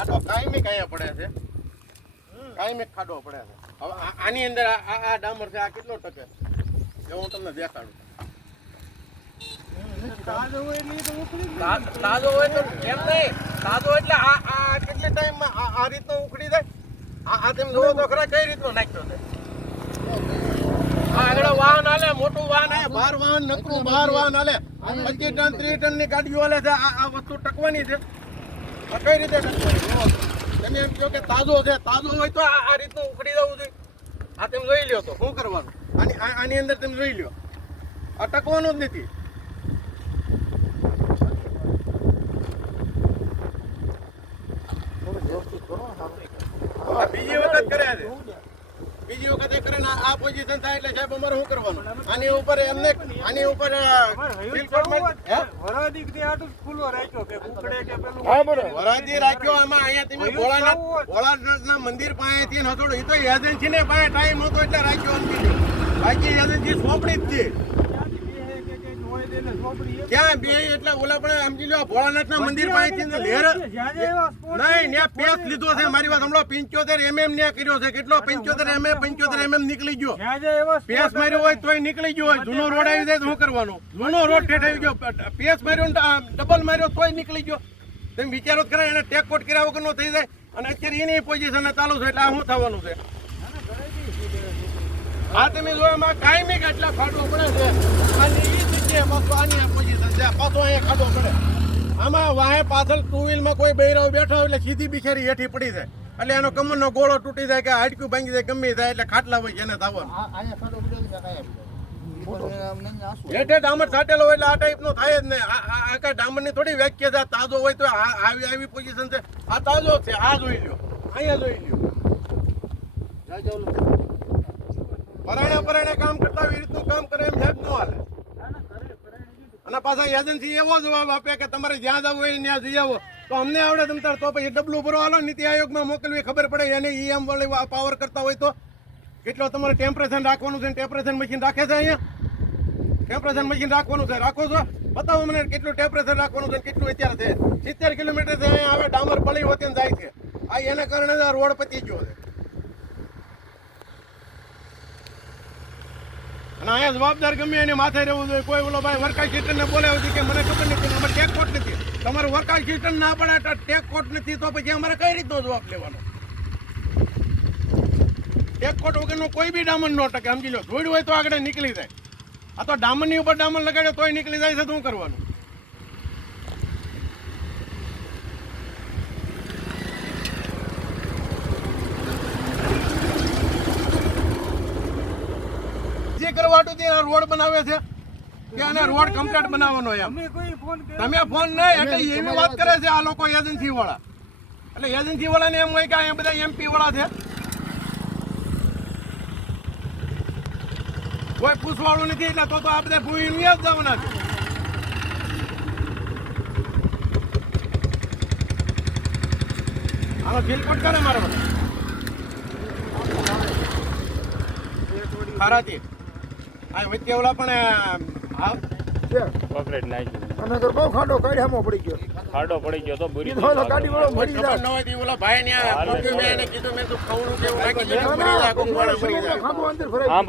ખાડો કાયમિક અહીંયા પડે છે? કાયમિક ખાડો પડે છે. હવે આની અંદર આ આ- ડામર છે આ કેટલો ટકે? એ હું તમને દેખાડું. તાજો હોય તો નહીં? તાજો એટલે આ આ કેટલી ટાઈમમાં આ આ રીતનો ઉખડી જાય? આ આ તેમ જોવો તો ખરા કઈ રીતનો નાખ્યો છે? આ આગળ વાહન આલે મોટું વાહન આવે બાર વાહન નકરું બાર વાહન હાલે. પચીસ ટન ત્રીસ ટનની ગાડીઓ હાલે છે. આ આ વસ્તુ ટકવાની છે. કઈ રીતે તમે એમ કહો કે તાજો છે તાજો હોય તો આ આ રીતનું ઉખડી જવું જોઈએ. આ તેમ જોઈ લ્યો તો શું કરવાનું? આની આની અંદર તમે જોઈ લ્યો. અટકવાનું જ નથી. બીજી વખત કર્યા છે બીજી વખત એ કરે ને આ પોઝિશન થાય એટલે સાહેબ અમારે શું કરવાનું આની ઉપર એમને આની ઉપર? વરાદી રાખ્યો આમાં અહીંયા તમે ભોળાનાથ ભોળાનાથના મંદિર પાસેથી ને હથોડું. એ તો એજન્સી ને પાસે ટાઈમ હતો એટલે રાખ્યો. બાકી એજન્સી સોંપણી જ છે ને. ક્યાં બે એટલે ઓલા પણ સમજી લો મંદિર પાસેથી ને લહેર જ્યાં જ્યાં નહીં ત્યાં પેસ લીધો છે મારી વાત હમણાં પંચોતેર એમએમ ને કર્યો છે કેટલો? પંચોતેર એમએમ પંચોતેર એમએમ નીકળી ગયો. પેસ માર્યો હોય તોય નીકળી ગયો હોય જૂનો રોડ આવી જાય તો શું કરવાનું? જૂનો રોડ ઠેઠ આવી ગયો પેસ માર્યો ડબલ માર્યો તોય નીકળી ગયો. તમે વિચારો કરે એને ટેક કોટ કર્યા વગર નો થઈ જાય. અને અત્યારે એની પોઝિશન ચાલુ છે એટલે આ શું થવાનું છે? આ તમે જો એમાં કાયમી કેટલા ફાટો પડે છે. અને એ જગ્યાએ આની આ પાછો અહીંયા ખાડો પડે આમાં વાહે પાછળ ટુ વ્હીલમાં કોઈ બૈરાવ બેઠા એટલે સીધી બિચારી હેઠી પડી જાય. એટલે એનો કમરનો ગોળો તૂટી જાય કે હાડકું ભાંગી જાય ગમે થાય એટલે ખાટલા હોય એને થવાનું હેઠે ડામર હોય એટલે આ ટાઈપનો થાય જ નહીં. આ આ- આ ડામરની થોડી વ્યાખ્યા છે? તાજો હોય તો આવી આવી પોઝિશન છે. આ તાજો છે આ જોઈ લ્યો. અહીંયા જોઈ લ્યો. પરાણે પરાણે કામ કરતા આવી રીતનું કામ કરે એમ સાહેબ ન હાલે. અને પાછા એજન્સી એવો જવાબ આપે કે તમારે જ્યાં જવું હોય ત્યાં જઈ આવો. તો અમને આવડે તમ તાર, તો પછી ડબલું ભરો. હાલો, નીતિ આયોગમાં મોકલવી ખબર પડે. એને ઈ એમ વળી પાવર કરતા હોય તો. કેટલો તમારે ટેમ્પરેચર રાખવાનું છે ટેમ્પરેચર મશીન રાખે છે અહીંયા? ટેમ્પરેચર મશીન રાખવાનું છે. રાખો છો? બતાવો મને કેટલું ટેમ્પરેચર રાખવાનું છે કેટલું અત્યારે છે? સિત્તેર કિલોમીટર છે, અહીંયા આવે, ડામર પડી હોતી જાય છે. આ એના કારણે આ રોડ પતી ગયો છે. અને અહીંયા જવાબદાર ગમે એને માથે રહેવું જોઈએ. કોઈ ઓલો ભાઈ વર્કાઈ સિસ્ટમ ને બોલાવ્યો છે કે મને ખબર નથી અમારે ટેક કોટ નથી. તમારું વર્કાઈ સિસ્ટમ ના પડે ટેક કોટ નથી, તો પછી અમારે કઈ રીતનો જવાબ લેવાનો? ટેક કોટ વગરનો કોઈ બી ડામન નો ટકે. સમજી લો, ધૂળ હોય તો આગળ નીકળી જાય. આ તો ડામરની ઉપર ડામન લગાડ્યો, તોય નીકળી જાય છે શું કરવાનું? કરવાટું તે આ રોડ બનાવે છે કે આને રોડ કમ્પ્લીટ બનાવવાનો એમ. કોઈ ફોન કર્યો તમે ફોન નહીં એટલે એવી વાત કરે છે આ લોકો એજન્સી વાળા. એટલે એજન્સી વાળાને એમ હોય કે અહીંયા બધા એમપી વાળા છે. કોઈ પૂછવાળું નથી એટલે તો તો આ બધા ભૂમિ જ જવાના છે. આનો ફિલકોટ કરે મારા બધા ખારાથી. આ ઓલા પણ હા? પકડે નાખ્યું. અને તો બહુ ખાડો કાઢ્યામાં પડી ગયો. ખાડો પડી ગયો તો બુરી કીધું ગાડી વાળો મરી જાય. ન હોય ઓલા ભાઈ ને આ મેં કીધું મેં તો ખવડું કેવું લાગી ગયું મરી જાય અંદર ભરાઈ હા